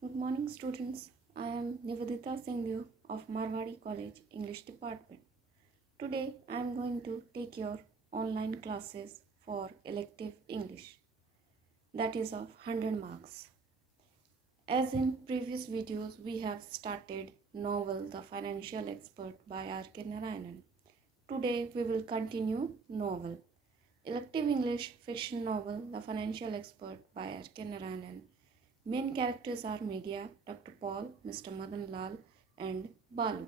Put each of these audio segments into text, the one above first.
Good morning, students. I am Nivedita Singh of Marwari College English Department. Today, I am going to take your online classes for elective English, that is of 100 marks. As in previous videos, we have started novel The Financial Expert by R.K. Narayanan. Today, we will continue novel elective English fiction novel The Financial Expert by R.K. Narayanan. Main characters are Meghya, Dr. Paul, Mr. Madan Lal, and Balu.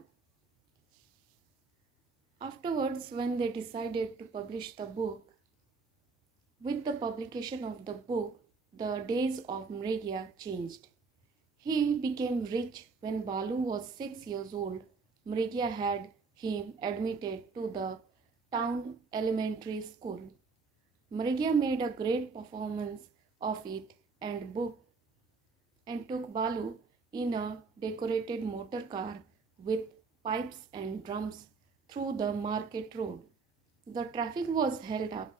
Afterwards, when they decided to publish the book, with the publication of the book, the days of Meghya changed. He became rich when Balu was 6 years old. Meghya had him admitted to the town elementary school. Meghya made a great performance of it and took Balu in a decorated motor car with pipes and drums through the market road. The traffic was held up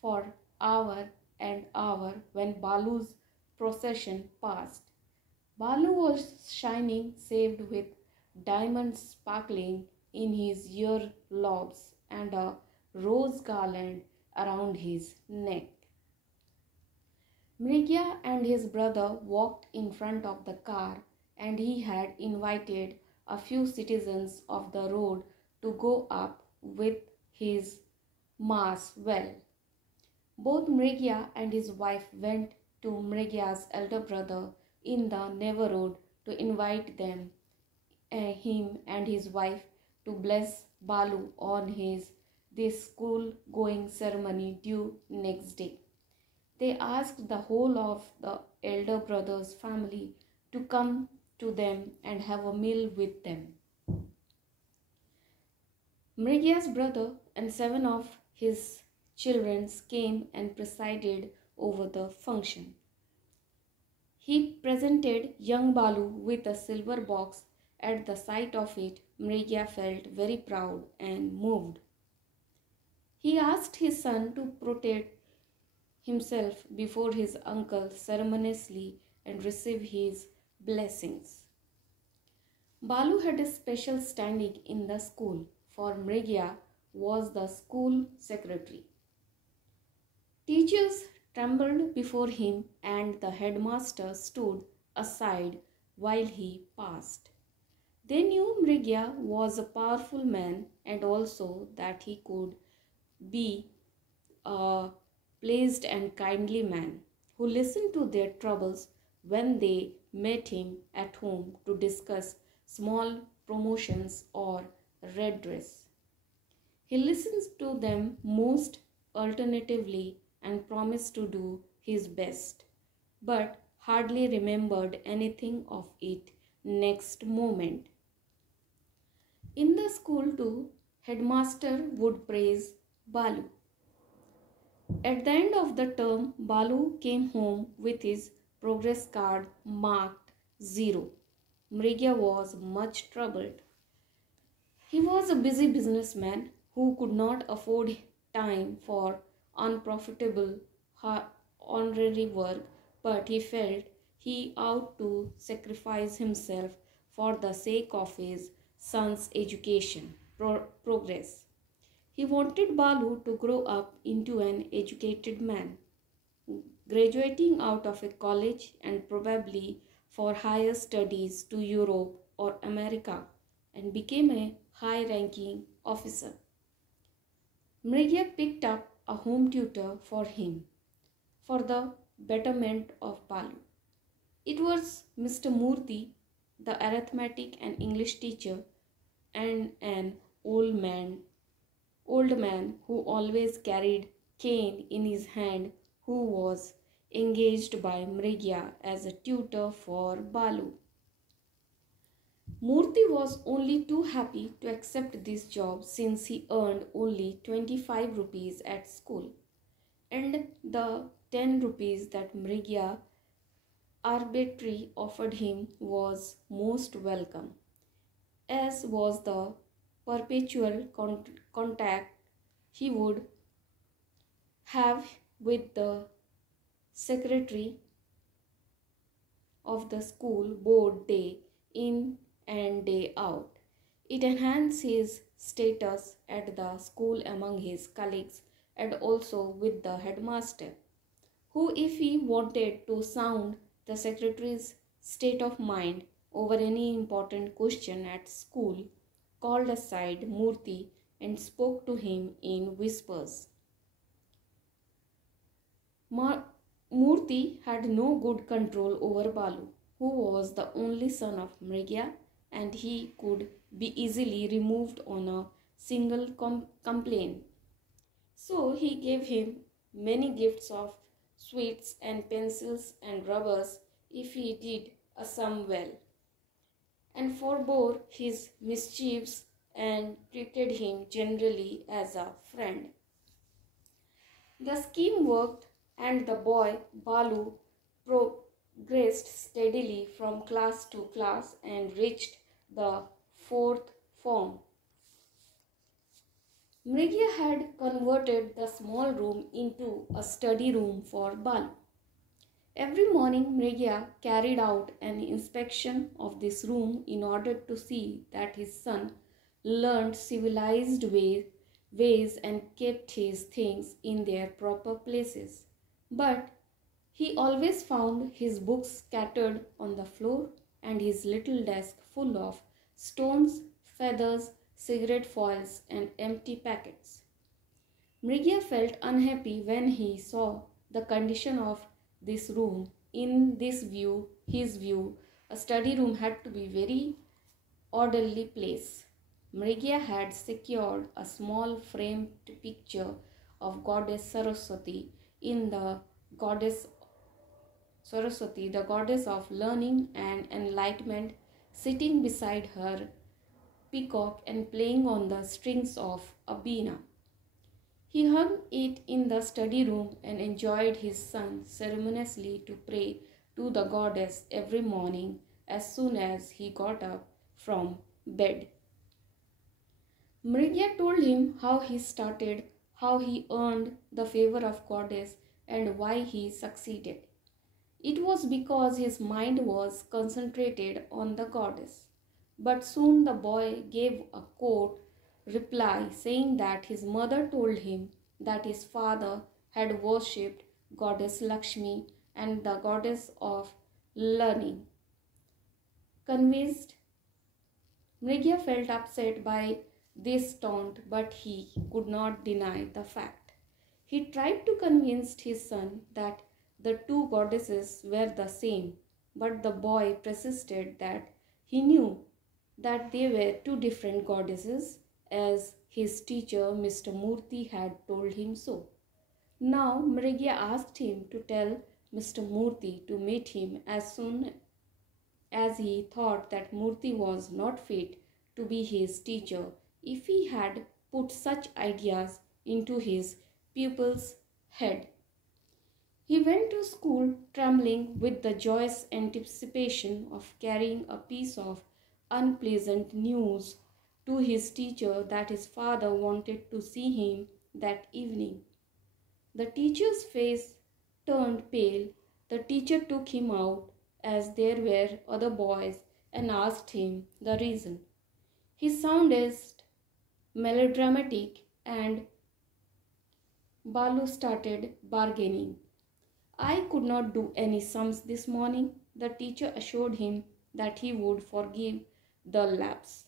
for hour and hour when Balu's procession passed. Balu was shining, saved with diamonds sparkling in his ear lobes and a rose garland around his neck. Meghya and his brother walked in front of the car, and he had invited a few citizens of the road to go up with his mass well. Both Meghya and his wife went to Meghya's elder brother in the neighborhood to invite him and his wife to bless Balu on this school-going ceremony due next day. They asked the whole of the elder brother's family to come to them and have a meal with them. Meghya's brother and 7 of his children came and presided over the function. He presented young Balu with a silver box. At the sight of it, Meghya felt very proud and moved. He asked his son to protect himself before his uncle ceremoniously and receive his blessings. Balu had a special standing in the school, for Meghya was the school secretary. Teachers trembled before him, and the headmaster stood aside while he passed. They knew Meghya was a powerful man and also that he could be a pleased and kindly man who listened to their troubles when they met him at home to discuss small promotions or redress. He listened to them most alternatively and promised to do his best, but hardly remembered anything of it next moment. In the school too, headmaster would praise Balu. At the end of the term, Balu came home with his progress card marked 0. Meghya was much troubled. He was a busy businessman who could not afford time for unprofitable honorary work, but he felt he ought to sacrifice himself for the sake of his son's education, progress. He wanted Balu to grow up into an educated man, graduating out of a college and probably for higher studies to Europe or America, and became a high-ranking officer. Meghya picked up a home tutor for him for the betterment of Balu. It was Mr. Murthy, the arithmetic and English teacher, and an old man who always carried cane in his hand, who was engaged by Meghya as a tutor for Balu. Murthy was only too happy to accept this job since he earned only 25 rupees at school, and the 10 rupees that Meghya arbitrarily offered him was most welcome, as was the perpetual contact he would have with the secretary of the school board day in and day out. It enhanced his status at the school among his colleagues and also with the headmaster, who, if he wanted to sound the secretary's state of mind over any important question at school, called aside Murthy and spoke to him in whispers. Murthy had no good control over Balu, who was the only son of Mrigya, and he could be easily removed on a single complaint. So he gave him many gifts of sweets and pencils and rubbers if he did a sum well, and forbore his mischiefs and treated him generally as a friend. The scheme worked, and the boy Balu progressed steadily from class to class and reached the fourth form. Mrigya had converted the small room into a study room for Balu. Every morning, Mrigya carried out an inspection of this room in order to see that his son learned civilized ways and kept his things in their proper places. But he always found his books scattered on the floor and his little desk full of stones, feathers, cigarette foils, and empty packets. Mrigya felt unhappy when he saw the condition of this room. In his view, a study room had to be very orderly place. Mrigya had secured a small framed picture of Goddess Saraswati in the goddess of learning and enlightenment, sitting beside her peacock and playing on the strings of a veena. He hung it in the study room and enjoyed his son ceremoniously to pray to the goddess every morning as soon as he got up from bed. Mrigya told him how he started, how he earned the favor of goddess, and why he succeeded. It was because his mind was concentrated on the goddess. But soon the boy gave a curt reply saying that his mother told him that his father had worshipped goddess Lakshmi and the goddess of learning. Convinced, Mrigya felt upset by this taunt, but he could not deny the fact. He tried to convince his son that the two goddesses were the same, but the boy persisted that he knew that they were two different goddesses, as his teacher Mr. Murthy had told him so. Now Mrigya asked him to tell Mr. Murthy to meet him as soon as he thought that Murthy was not fit to be his teacher if he had put such ideas into his pupil's head. He went to school trembling with the joyous anticipation of carrying a piece of unpleasant news to his teacher that his father wanted to see him that evening. The teacher's face turned pale. The teacher took him out as there were other boys and asked him the reason. He sounded melodramatic and Balu started bargaining. I could not do any sums this morning. The teacher assured him that he would forgive the lapse.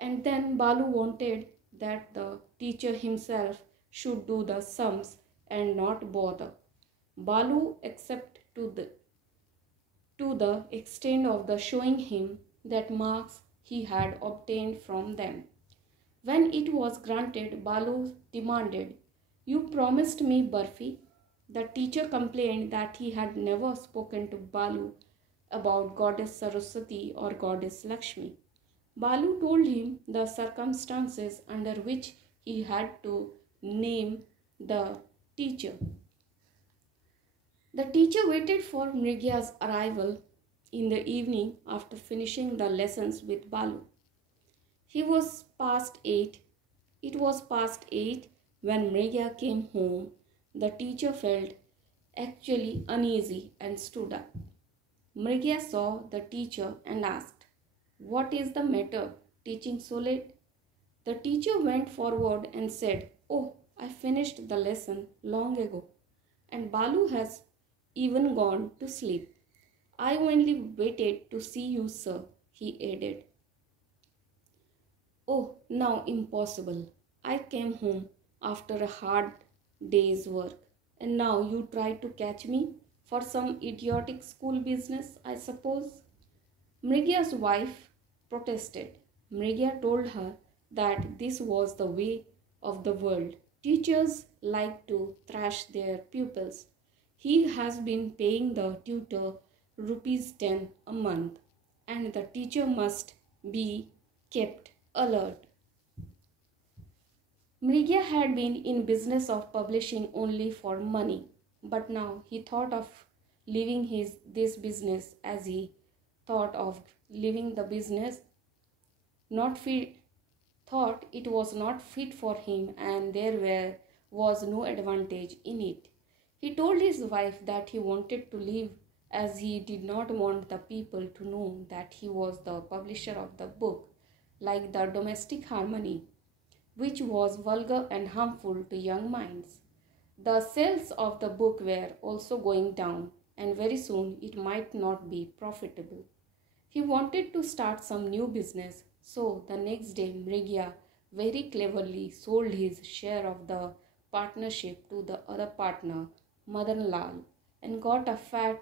And then Balu wanted that the teacher himself should do the sums and not bother. Balu accepted to the extent of the showing him that marks he had obtained from them. When it was granted, Balu demanded, "You promised me Barfi." The teacher complained that he had never spoken to Balu about Goddess Saraswati or Goddess Lakshmi. Balu told him the circumstances under which he had to name the teacher. The teacher waited for Mrigya's arrival in the evening after finishing the lessons with Balu. It was past 8 when Mrigya came home. The teacher felt actually uneasy and stood up. Mrigya saw the teacher and asked, "What is the matter, teaching so late?" The teacher went forward and said, "Oh, I finished the lesson long ago, and Balu has even gone to sleep. I only waited to see you, sir," he added. "Oh, now impossible. I came home after a hard day's work, and now you try to catch me for some idiotic school business, I suppose." Mrigya's wife protested. Mrigya told her that this was the way of the world. Teachers like to thrash their pupils. He has been paying the tutor rupees 10 a month, and the teacher must be kept alert. Mrigya had been in business of publishing only for money, but now he thought of leaving this business as he thought of leaving the business not fit thought it was not fit for him, and was no advantage in it. He told his wife that he wanted to leave as he did not want the people to know that he was the publisher of the book, like the Domestic Harmony, which was vulgar and harmful to young minds. The sales of the book were also going down, and very soon it might not be profitable. He wanted to start some new business, so the next day Mrigya very cleverly sold his share of the partnership to the other partner, Madan Lal, and got a fat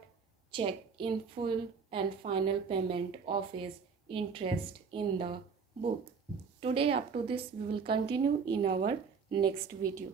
check in full and final payment of his interest in the book. Today, up to this, we will continue in our next video.